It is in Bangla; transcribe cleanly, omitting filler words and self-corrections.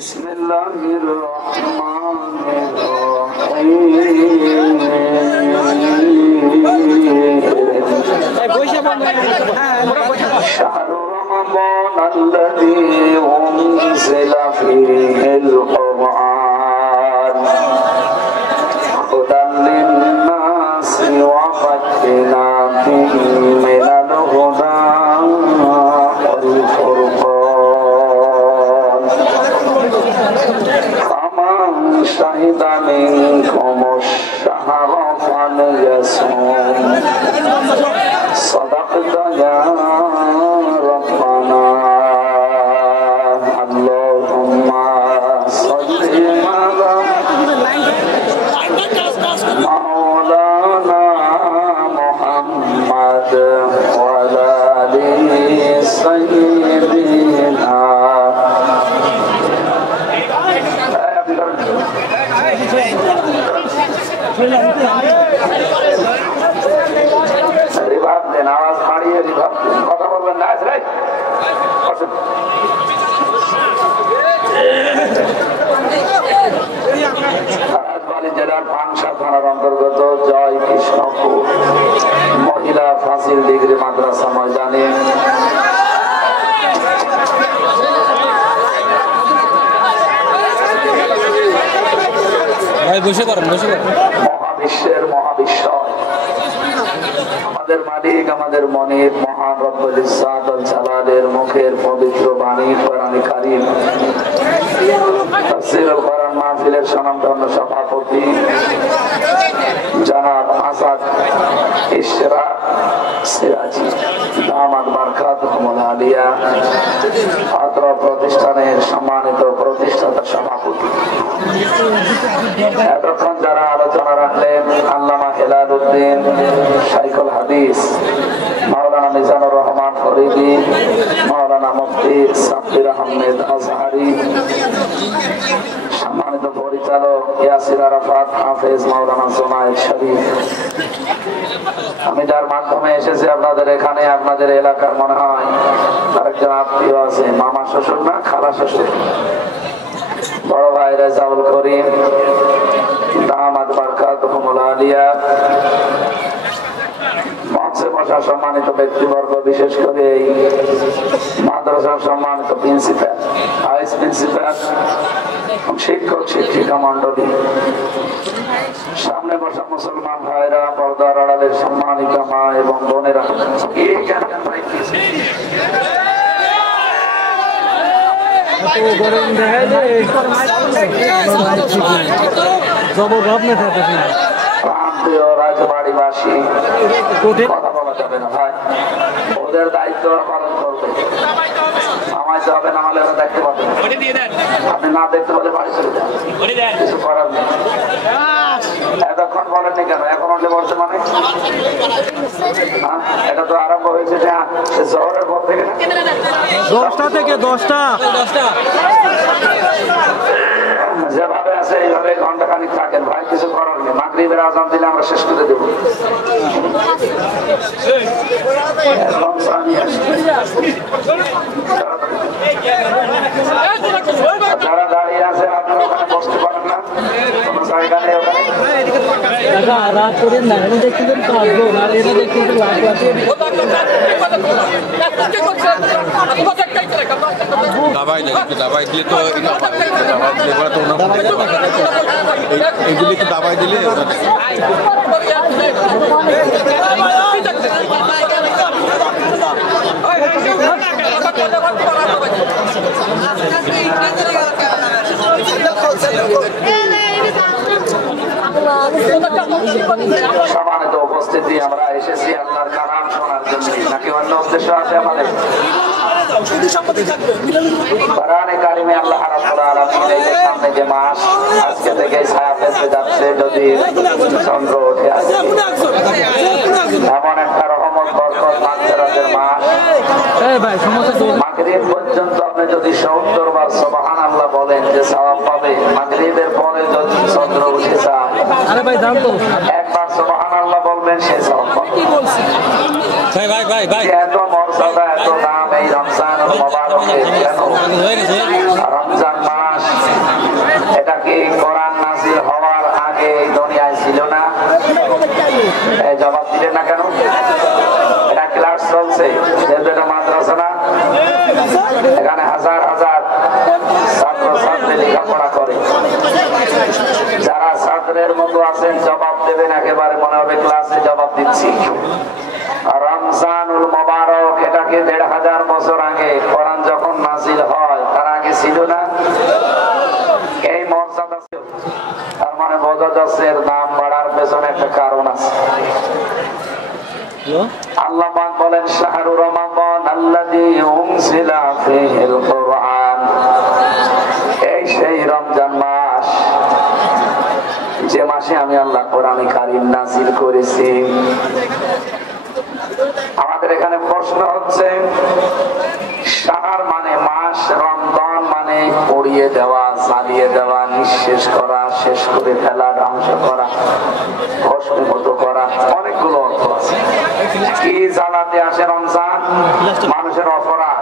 بسم الله الرحمن الرحيم شهر رمضان الذي أنزل فيه القرآن هدى للناس وبينات من الهدى والفرقان فمن شهد منكم الشهر فليصم صدقت يا ربنا اللهم صل على مولانا محمد وعلى آل سيدنا রিভাব দেন, আওয়াজ বাড়িয়ে রিভাব দেন, কথা বলবেন না। রাজবাড়ী জেলার পাংশা থানার অন্তর্গত জয় কৃষ্ণপুর মহিলা ফাজিল ডিগ্রি মাদ্রাসা ময়দানে মহাবিশ্বের মহাবিশ্ব আমাদের মালিক আমাদের মনিব মহান রব্বুল ইজ্জাত ওয়াল জালালের মুখের পবিত্র বাণী কোরআন কারীম তাফসীরুল কোরআন মাহফিলের স্বনামধন্য সভাপতি জনাব আসাদ ইশরাক সিরাজি দামাত বারকাতুহুল আলিয়া ছাত্র প্রতিষ্ঠানের সম্মানিত প্রতিষ্ঠাতা সভাপতি, এতক্ষণ যারা আলোচনা রাখলেন আল্লামা হেলাল উদ্দিন শাইখুল হাদিস মাওলানা মিজানুর রহমান ফরিদি, মাওলানা মুফতি সাব্বির আহমেদ আজহারি, সম্মানিত পরিচালক ইয়াসির আরাফাত হাফেজ মাওলানা জোনায়েদ শরীফ। আমি যার মাধ্যমে এসেছি আপনাদের এখানে, আপনাদের এলাকার মনে হয় আরেকজন আত্মীয় আছে, মামা শ্বশুর না খালা শ্বশুর, বড় ভাই রেজাউল করিম দামাত বারকাতুহুল আলিয়া, মঞ্চে বসা সম্মানিত ব্যক্তিবর্গ, বিশেষ করে এই মাদ্রাসার সম্মানিত প্রিন্সিপাল, ভাইস প্রিন্সিপাল, শিক্ষক শিক্ষিকা মন্ডলী, সামনে বসা মুসলমান ভাইরা, পর্দার আড়ালের সম্মানিত মা এবং বোনেরা, রাজবাড়িবাসী, কথা বলা যাবে না ভাই, ওদের দায়িত্ব পালন করবে, আমায় তো হবে না হলে ওরা দেখতে পাবে, আপনি না দেখতে পারলে বাড়ি চলে যান, কিছু করার নেই। এতক্ষণ বলেননি কেন? এখন হলে বর্তমানে এটা তো আরম্ভ হয়েছে শহরের পর থেকে, 10টা থেকে 10টা যেভাবে আছে এইভাবে ঘন্টাখানিক থাকেন ভাই, কিছু করার নেই। মাগরিবের আযান দিলে আমরা শেষ করে দেবো। যারা দাঁড়িয়ে আছে আপনারা ওখানে বসতে পারেন না, কোনো জায়গা নেই ওখানে। দাবাই দিলে তো এইগুলি একটু দাবাই দিলে সম্মানিত উপস্থিতি, আমরা এসেছি আল্লাহর কালাম শোনার জন্য, নাকি অন্য উদ্দেশ্য আছে আমাদের? কোরআনে কারিমে আল্লাহ রাব্বুল আলামিন এই সামনে যে মাস আজকে থেকে ছায়া ফেলতে যাচ্ছে, যদি চন্দ্র উঠে আসে, এমন একটা রহমত বরকত মাগফিরাতের মাস, মাগরিব পর্যন্ত আপনি যদি 70 বার সুবহানাল্লাহ বলেন যে সওয়াব পাবে। মাগরিবের পরে যদি চন্দ্র উঠে যায়, একবার সুবহানাল্লাহ বলবেন, সে সওয়াব পাবে। এত মর্যাদা, এত দাম এই রমজান মুবারকে, কেন? রমজান মাস লেখাপড়া করে। যারা ছাত্রের মতো আছেন জবাব দেবেন, একেবারে মনে হবে ক্লাসে জবাব দিচ্ছি। রমজানুল মোবারক, এটাকে ১৫০০ বছর আগে কোরআন যখন নাজিল হয় তার আগে ছিল না এই মর্যাদা। তার মানে বোঝা যাচ্ছে এর দাম বাড়ার পেছনে একটা কারণ আছে। আল্লাহ পাক বলেন শাহরু রমাদান আল্লাযী উনজিলা ফীহিল কুরআন, এই সেই রমজান মাস যে মাসে আমি আল্লাহ কোরআনে কারীম নাযিল করেছি। আমাদের এখানে প্রশ্ন হচ্ছে, শাহর মানে মাস, রমজান মানে পড়িয়ে দেওয়া, জ্বালিয়ে দেওয়া, নিঃশেষ করা, শেষ করে ফেলা, ধ্বংস করা, ভস্মীভূত করা, অনেকগুলো অর্থ আছে। কি জ্বালাতে আসে রমজান? মানুষের অপরাধ,